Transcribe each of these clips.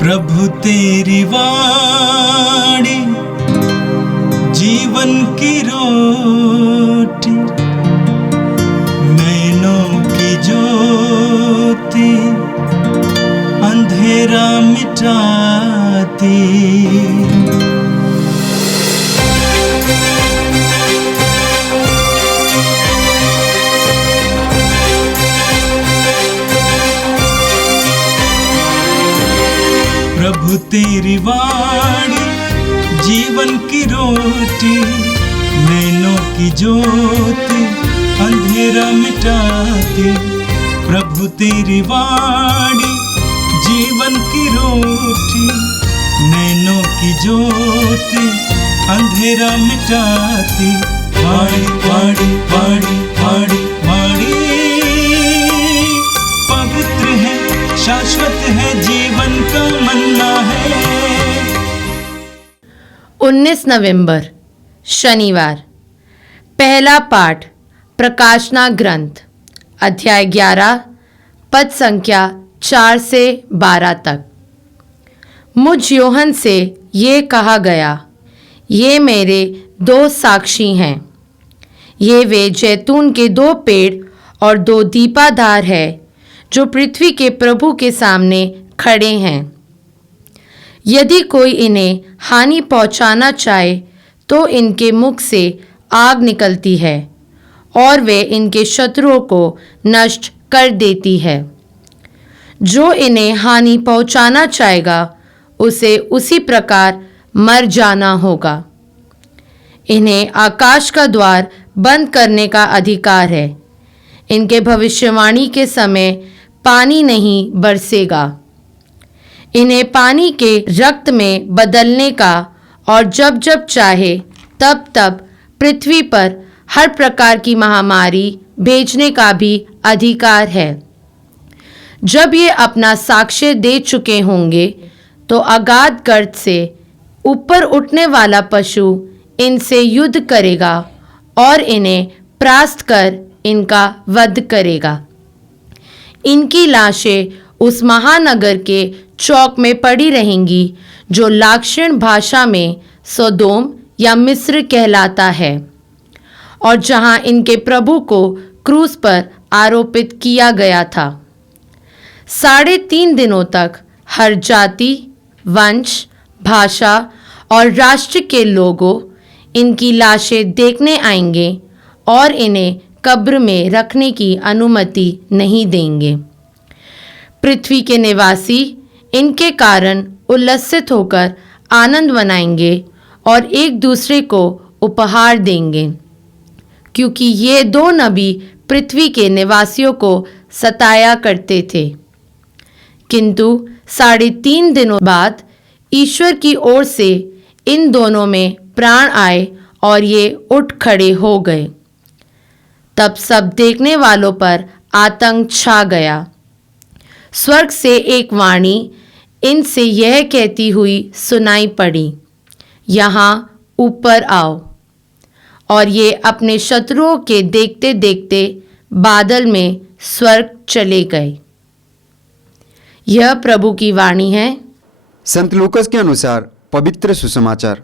प्रभु तेरी वाणी जीवन की रोटी, नैनों की ज्योति अंधेरा मिटाती। प्रभु तेरी वाणी जीवन की रोटी, नैनों की ज्योति अंधेरा मिटाती। प्रभु तेरी वाणी जीवन की रोटी, नैनों की ज्योति अंधेरा मिटाती। वाणी वाणी वाणी वाणी वाणी पवित्र है, शाश्वत है, जीवन का मन्ना है। 19 नवंबर शनिवार। पहला पाठ प्रकाशना ग्रंथ अध्याय 11 पद संख्या 4 से 12 तक। मुझ योहन से ये कहा गया, ये मेरे 2 साक्षी हैं। ये वे जैतून के 2 पेड़ और 2 दीपाधार है जो पृथ्वी के प्रभु के सामने खड़े हैं। यदि कोई इन्हें हानि पहुंचाना चाहे तो इनके मुख से आग निकलती है और वे इनके शत्रुओं को नष्ट कर देती है। जो इन्हें हानि पहुंचाना चाहेगा उसे उसी प्रकार मर जाना होगा। इन्हें आकाश का द्वार बंद करने का अधिकार है। इनके भविष्यवाणी के समय पानी नहीं बरसेगा। इन्हें पानी के रक्त में बदलने का और जब जब चाहे तब तब पृथ्वी पर हर प्रकार की महामारी भेजने का भी अधिकार है। जब ये अपना साक्ष्य दे चुके होंगे तो अगाध गर्त से ऊपर उठने वाला पशु इनसे युद्ध करेगा और इन्हें परास्त कर इनका वध करेगा। इनकी लाशें उस महानगर के चौक में पड़ी रहेंगी जो लाक्षण भाषा में सोदोम या मिस्र कहलाता है, और जहां इनके प्रभु को क्रूस पर आरोपित किया गया था। 3.5 दिनों तक हर जाति, वंश, भाषा और राष्ट्र के लोगों इनकी लाशें देखने आएंगे और इन्हें कब्र में रखने की अनुमति नहीं देंगे। पृथ्वी के निवासी इनके कारण उल्लसित होकर आनंद मनाएंगे और एक दूसरे को उपहार देंगे, क्योंकि ये 2 नबी पृथ्वी के निवासियों को सताया करते थे। किंतु 3.5 दिनों बाद ईश्वर की ओर से इन दोनों में प्राण आए और ये उठ खड़े हो गए। तब सब देखने वालों पर आतंक छा गया। स्वर्ग से एक वाणी इनसे यह कहती हुई सुनाई पड़ी, यहाँ ऊपर आओ। और ये अपने शत्रुओं के देखते देखते बादल में स्वर्ग चले गए। यह प्रभु की वाणी है। संत लूकस के अनुसार पवित्र सुसमाचार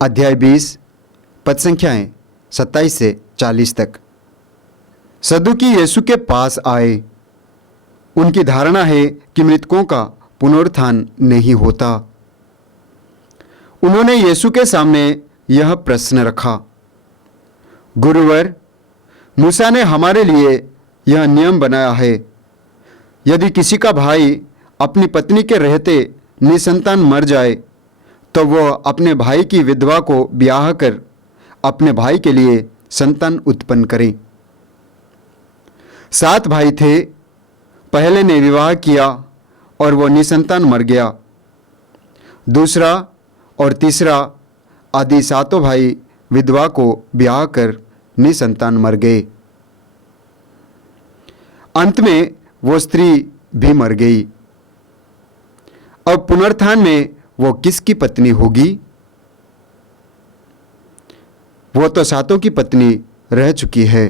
अध्याय 20 पद संख्याएं 27 से 40 तक। सदुकी यीशु के पास आए। उनकी धारणा है कि मृतकों का पुनरुत्थान नहीं होता। उन्होंने यीशु के सामने यह प्रश्न रखा, गुरुवर, मूसा ने हमारे लिए यह नियम बनाया है, यदि किसी का भाई अपनी पत्नी के रहते निसंतान मर जाए तो वह अपने भाई की विधवा को ब्याह कर अपने भाई के लिए संतान उत्पन्न करे। 7 भाई थे। पहले ने विवाह किया और वो निसंतान मर गया। दूसरा और तीसरा आदि 7 भाई विधवा को ब्याह कर निसंतान मर गए। अंत में वो स्त्री भी मर गई। अब पुनरुत्थान में वो किसकी पत्नी होगी? वो तो 7 की पत्नी रह चुकी है।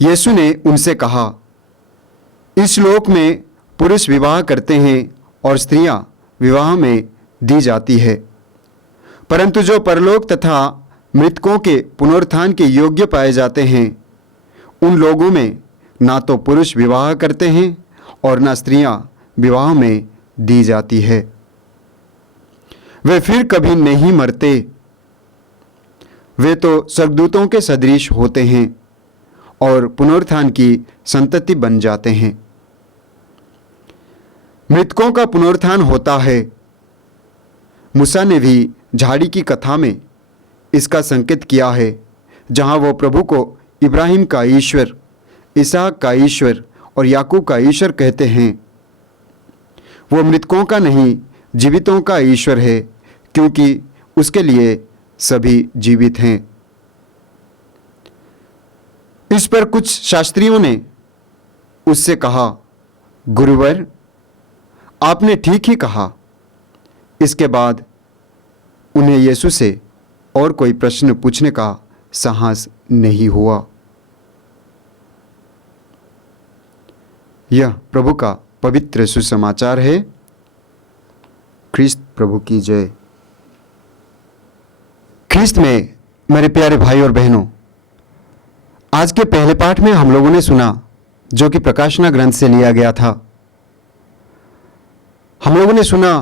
यीशु ने उनसे कहा, इस लोक में पुरुष विवाह करते हैं और स्त्रियां विवाह में दी जाती है, परंतु जो परलोक तथा मृतकों के पुनरुत्थान के योग्य पाए जाते हैं, उन लोगों में ना तो पुरुष विवाह करते हैं और ना स्त्रियां विवाह में दी जाती है। वे फिर कभी नहीं मरते। वे तो स्वर्गदूतों के सदृश होते हैं और पुनरुत्थान की संतति बन जाते हैं। मृतकों का पुनरुत्थान होता है। मूसा ने भी झाड़ी की कथा में इसका संकेत किया है, जहां वो प्रभु को इब्राहिम का ईश्वर, इसहाक का ईश्वर और याकूब का ईश्वर कहते हैं। वो मृतकों का नहीं, जीवितों का ईश्वर है, क्योंकि उसके लिए सभी जीवित हैं। इस पर कुछ शास्त्रियों ने उससे कहा, गुरुवर, आपने ठीक ही कहा। इसके बाद उन्हें यीशु से और कोई प्रश्न पूछने का साहस नहीं हुआ। यह प्रभु का पवित्र सुसमाचार है। ख्रिस्त प्रभु की जय। ख्रिस्त में मेरे प्यारे भाई और बहनों, आज के पहले पाठ में हम लोगों ने सुना, जो कि प्रकाशना ग्रंथ से लिया गया था। हम लोगों ने सुना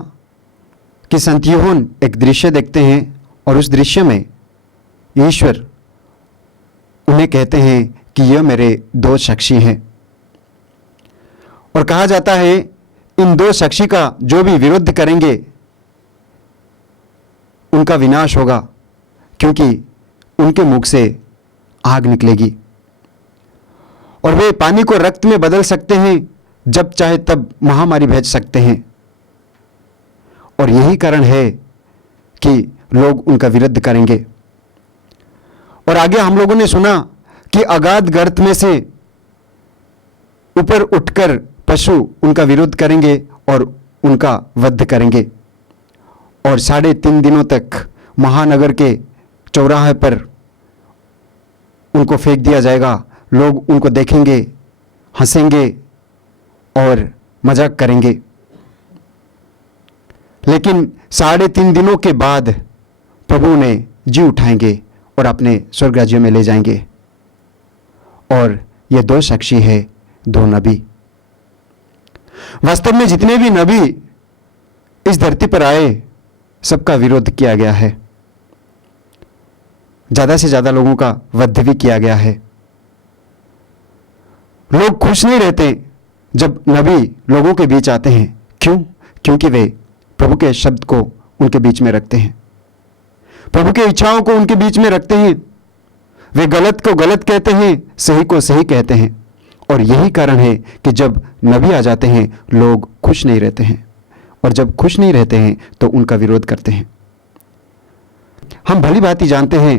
कि संत यूहन्ना एक दृश्य देखते हैं और उस दृश्य में ईश्वर उन्हें कहते हैं कि यह मेरे दो साक्षी हैं, और कहा जाता है इन दो साक्षी का जो भी विरोध करेंगे उनका विनाश होगा, क्योंकि उनके मुख से आग निकलेगी और वे पानी को रक्त में बदल सकते हैं, जब चाहे तब महामारी भेज सकते हैं। और यही कारण है कि लोग उनका विरोध करेंगे। और आगे हम लोगों ने सुना कि अगाध गर्त में से ऊपर उठकर पशु उनका विरोध करेंगे और उनका वध करेंगे, और 3.5 दिनों तक महानगर के चौराहे पर उनको फेंक दिया जाएगा। लोग उनको देखेंगे, हंसेंगे और मजाक करेंगे। लेकिन 3.5 दिनों के बाद प्रभु उन्हें जी उठाएंगे और अपने स्वर्ग राज्य में ले जाएंगे। और ये दो साक्षी है, दो नबी। वास्तव में जितने भी नबी इस धरती पर आए, सबका विरोध किया गया है। ज्यादा से ज्यादा लोगों का वध भी किया गया है। लोग खुश नहीं रहते जब नबी लोगों के बीच आते हैं। क्यों? क्योंकि वे प्रभु के शब्द को उनके बीच में रखते हैं, प्रभु के इच्छाओं को उनके बीच में रखते हैं। वे गलत को गलत कहते हैं, सही को सही कहते हैं। और यही कारण है कि जब नबी आ जाते हैं, लोग खुश नहीं रहते हैं, और जब खुश नहीं रहते हैं तो उनका विरोध करते हैं। हम भली भांति जानते हैं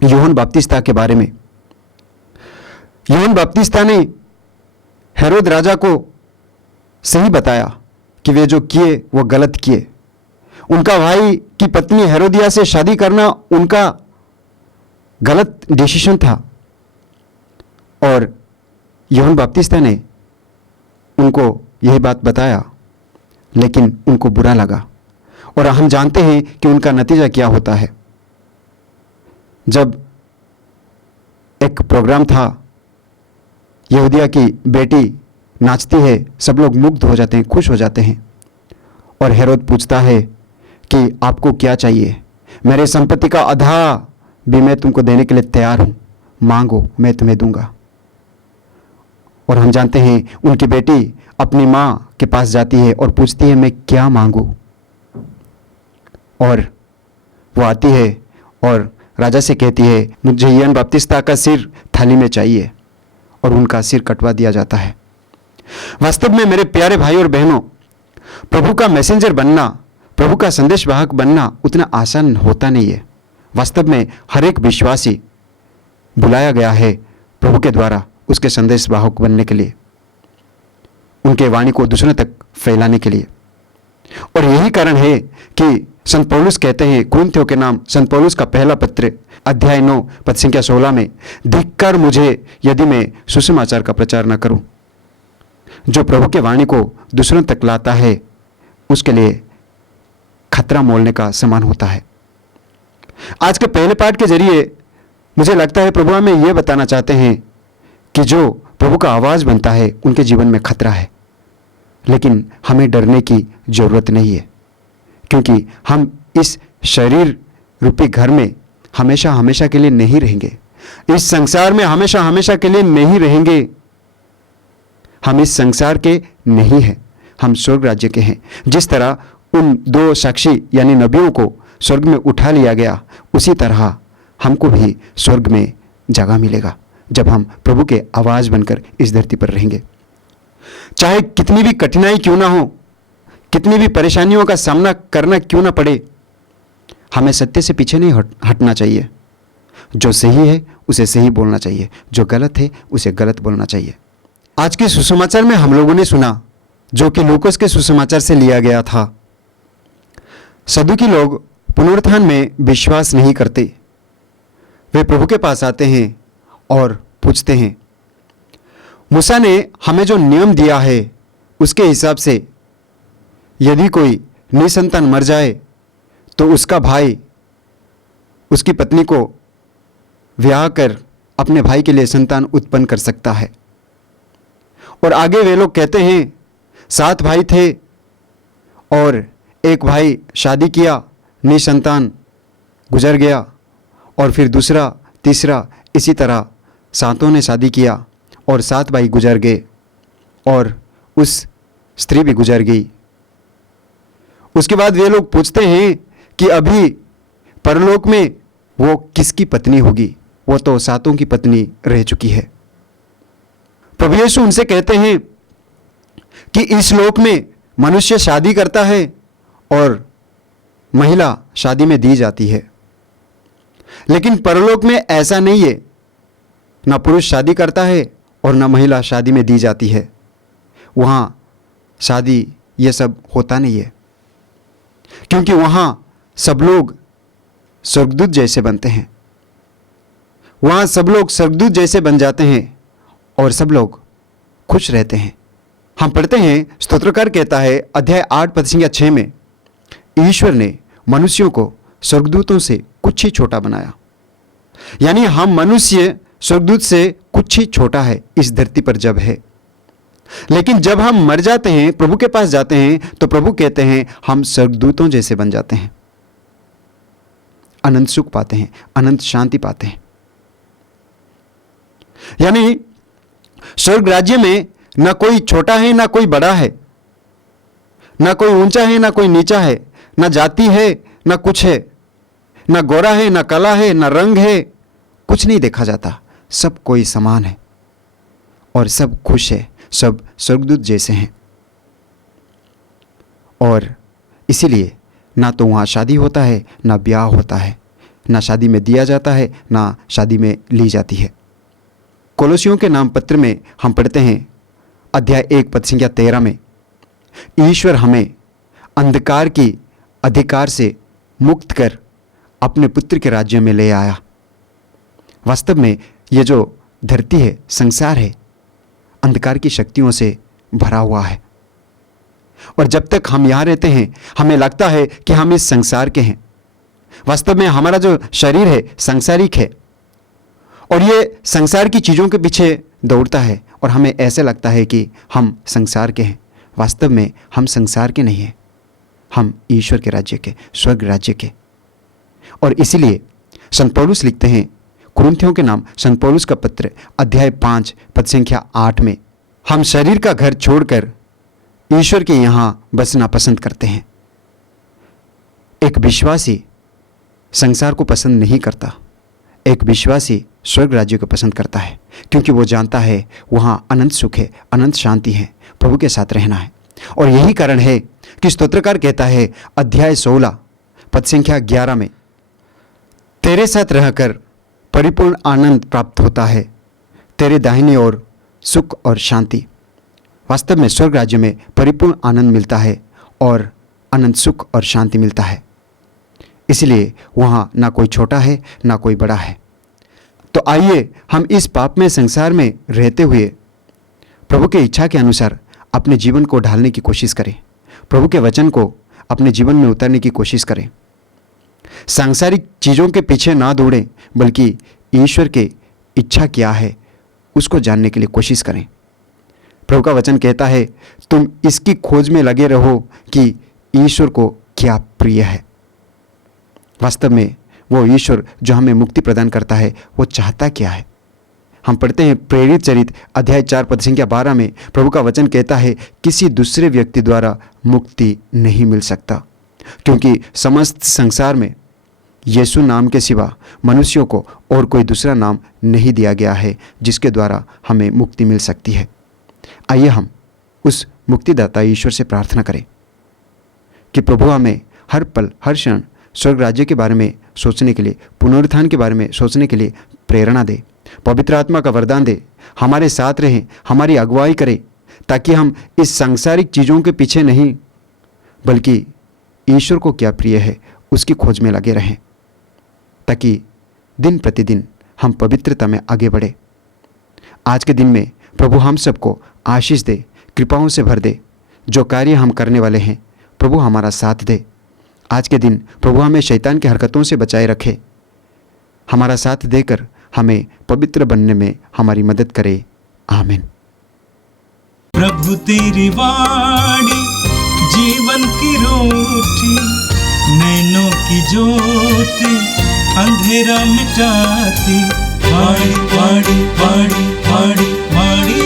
यूहन्ना बपतिस्ता के बारे में। यूहन्ना बपतिस्ता ने हेरोद राजा को सही बताया कि वे जो किए वो गलत किए। उनका भाई की पत्नी हेरोदिया से शादी करना उनका गलत डिसीजन था, और यूहन्ना बपतिस्ता ने उनको यही बात बताया, लेकिन उनको बुरा लगा। और हम जानते हैं कि उनका नतीजा क्या होता है। जब एक प्रोग्राम था, यहूदिया की बेटी नाचती है, सब लोग मुग्ध हो जाते हैं, खुश हो जाते हैं। और हेरोद पूछता है कि आपको क्या चाहिए? मेरे संपत्ति का आधा भी मैं तुमको देने के लिए तैयार हूं, मांगो, मैं तुम्हें दूंगा। और हम जानते हैं उनकी बेटी अपनी माँ के पास जाती है और पूछती है, मैं क्या मांगू? और वो आती है और राजा से कहती है, मुझे यूहन्ना बपतिस्ता का सिर थाली में चाहिए, और उनका सिर कटवा दिया जाता है। वास्तव में मेरे प्यारे भाई और बहनों, प्रभु का मैसेंजर बनना, प्रभु का संदेशवाहक बनना उतना आसान होता नहीं है। वास्तव में हर एक विश्वासी बुलाया गया है प्रभु के द्वारा उसके संदेशवाहक बनने के लिए, उनके वाणी को दूसरों तक फैलाने के लिए। और यही कारण है कि संत पौलुस कहते हैं, कुरिन्थियों के नाम संत पौलुस का पहला पत्र अध्याय 9 पद संख्या 16 में, धिक्कार मुझे यदि मैं सुसमाचार का प्रचार न करूं। जो प्रभु के वाणी को दूसरों तक लाता है उसके लिए खतरा मोलने का समान होता है। आज के पहले पाठ के जरिए मुझे लगता है प्रभु हमें यह बताना चाहते हैं कि जो प्रभु का आवाज़ बनता है उनके जीवन में खतरा है, लेकिन हमें डरने की ज़रूरत नहीं है, क्योंकि हम इस शरीर रूपी घर में हमेशा हमेशा के लिए नहीं रहेंगे। इस संसार में हमेशा हमेशा के लिए नहीं रहेंगे। हम इस संसार के नहीं हैं, हम स्वर्ग राज्य के हैं। जिस तरह उन दो साक्षी यानी नबियों को स्वर्ग में उठा लिया गया, उसी तरह हमको भी स्वर्ग में जगह मिलेगा जब हम प्रभु के आवाज़ बनकर इस धरती पर रहेंगे। चाहे कितनी भी कठिनाई क्यों ना हो, कितनी भी परेशानियों का सामना करना क्यों ना पड़े, हमें सत्य से पीछे नहीं हटना चाहिए। जो सही है उसे सही बोलना चाहिए, जो गलत है उसे गलत बोलना चाहिए। आज के सुसमाचार में हम लोगों ने सुना, जो कि लूकोस के सुसमाचार से लिया गया था। सदुकी लोग पुनरुत्थान में विश्वास नहीं करते। वे प्रभु के पास आते हैं और पूछते हैं, मूसा ने हमें जो नियम दिया है उसके हिसाब से यदि कोई निसंतान मर जाए तो उसका भाई उसकी पत्नी को ब्याह कर अपने भाई के लिए संतान उत्पन्न कर सकता है। और आगे वे लोग कहते हैं 7 भाई थे और एक भाई शादी किया, निसंतान गुजर गया, और फिर दूसरा तीसरा इसी तरह 7 ने शादी किया और 7 भाई गुजर गए और उस स्त्री भी गुजर गई। उसके बाद वे लोग पूछते हैं कि अभी परलोक में वो किसकी पत्नी होगी, वो तो 7 की पत्नी रह चुकी है। प्रभु यीशु उनसे कहते हैं कि इस लोक में मनुष्य शादी करता है और महिला शादी में दी जाती है, लेकिन परलोक में ऐसा नहीं है। ना पुरुष शादी करता है और ना महिला शादी में दी जाती है। वहाँ शादी ये सब होता नहीं है, क्योंकि वहाँ सब लोग स्वर्गदूत जैसे बनते हैं। वहाँ सब लोग स्वर्गदूत जैसे बन जाते हैं और सब लोग खुश रहते हैं। हम पढ़ते हैं, स्तोत्रकार कहता है अध्याय 8 पद 6 में, ईश्वर ने मनुष्यों को स्वर्गदूतों से कुछ ही छोटा बनाया। यानी हम मनुष्य स्वर्गदूत से कुछ ही छोटा है इस धरती पर जब है, लेकिन जब हम मर जाते हैं, प्रभु के पास जाते हैं, तो प्रभु कहते हैं हम स्वर्गदूतों जैसे बन जाते हैं, अनंत सुख पाते हैं, अनंत शांति पाते हैं। यानी स्वर्ग राज्य में ना कोई छोटा है ना कोई बड़ा है, ना कोई ऊंचा है ना कोई नीचा है, ना जाति है ना कुछ है, ना गोरा है ना काला है ना रंग है, कुछ नहीं देखा जाता। सब कोई समान है और सब खुश है, सब स्वर्गदूत जैसे हैं। और इसीलिए ना तो वहाँ शादी होता है ना ब्याह होता है, ना शादी में दिया जाता है ना शादी में ली जाती है। कोलोसियों के नाम पत्र में हम पढ़ते हैं अध्याय 1 पद 13 में, ईश्वर हमें अंधकार की अधिकार से मुक्त कर अपने पुत्र के राज्य में ले आया। वास्तव में ये जो धरती है, संसार है, अंधकार की शक्तियों से भरा हुआ है। और जब तक हम यहाँ रहते हैं हमें लगता है कि हम इस संसार के हैं। वास्तव में हमारा जो शरीर है सांसारिक है और ये संसार की चीज़ों के पीछे दौड़ता है और हमें ऐसे लगता है कि हम संसार के हैं। वास्तव में हम संसार के नहीं हैं, हम ईश्वर के राज्य के, स्वर्ग राज्य के। और इसीलिए संत पौलुस लिखते हैं, कुरिन्थियों के नाम संत पौलुस का पत्र अध्याय 5 पद 8 में, हम शरीर का घर छोड़कर ईश्वर के यहाँ बसना पसंद करते हैं। एक विश्वासी संसार को पसंद नहीं करता, एक विश्वासी स्वर्ग राज्य को पसंद करता है, क्योंकि वो जानता है वहाँ अनंत सुख है, अनंत शांति है, प्रभु के साथ रहना है। और यही कारण है कि स्तोत्रकार कहता है अध्याय 16 पद 11 में, तेरे साथ रहकर परिपूर्ण आनंद प्राप्त होता है, तेरे दाहिने ओर सुख और शांति। वास्तव में स्वर्ग राज्य में परिपूर्ण आनंद मिलता है और अनंत सुख और शांति मिलता है। इसलिए वहाँ ना कोई छोटा है ना कोई बड़ा है। तो आइए हम इस पाप में संसार में रहते हुए प्रभु के इच्छा के अनुसार अपने जीवन को ढालने की कोशिश करें, प्रभु के वचन को अपने जीवन में उतारने की कोशिश करें। सांसारिक चीज़ों के पीछे ना दौड़ें, बल्कि ईश्वर की इच्छा क्या है उसको जानने के लिए कोशिश करें। प्रभु का वचन कहता है, तुम इसकी खोज में लगे रहो कि ईश्वर को क्या प्रिय है। वास्तव में वो ईश्वर जो हमें मुक्ति प्रदान करता है, वो चाहता क्या है। हम पढ़ते हैं प्रेरित चरित्र अध्याय 4 पद संख्या 12 में प्रभु का वचन कहता है, किसी दूसरे व्यक्ति द्वारा मुक्ति नहीं मिल सकता, क्योंकि समस्त संसार में यीशु नाम के सिवा मनुष्यों को और कोई दूसरा नाम नहीं दिया गया है जिसके द्वारा हमें मुक्ति मिल सकती है। आइए हम उस मुक्तिदाता ईश्वर से प्रार्थना करें कि प्रभु हमें हर पल हर क्षण स्वर्ग राज्य के बारे में सोचने के लिए, पुनरुत्थान के बारे में सोचने के लिए प्रेरणा दे, पवित्र आत्मा का वरदान दे, हमारे साथ रहें, हमारी अगुवाई करें, ताकि हम इस सांसारिक चीज़ों के पीछे नहीं बल्कि ईश्वर को क्या प्रिय है उसकी खोज में लगे रहें, ताकि दिन प्रतिदिन हम पवित्रता में आगे बढ़े। आज के दिन में प्रभु हम सबको आशीष दे, कृपाओं से भर दे। जो कार्य हम करने वाले हैं प्रभु हमारा साथ दे। आज के दिन प्रभु हमें शैतान की हरकतों से बचाए रखे, हमारा साथ देकर हमें पवित्र बनने में हमारी मदद करे। आमीन। प्रभु तेरी वाणी जीवन की रोटी, नैनों की ज्योति अंधेरा मिटाती। वाणी वाणी वाणी वाणी वाणी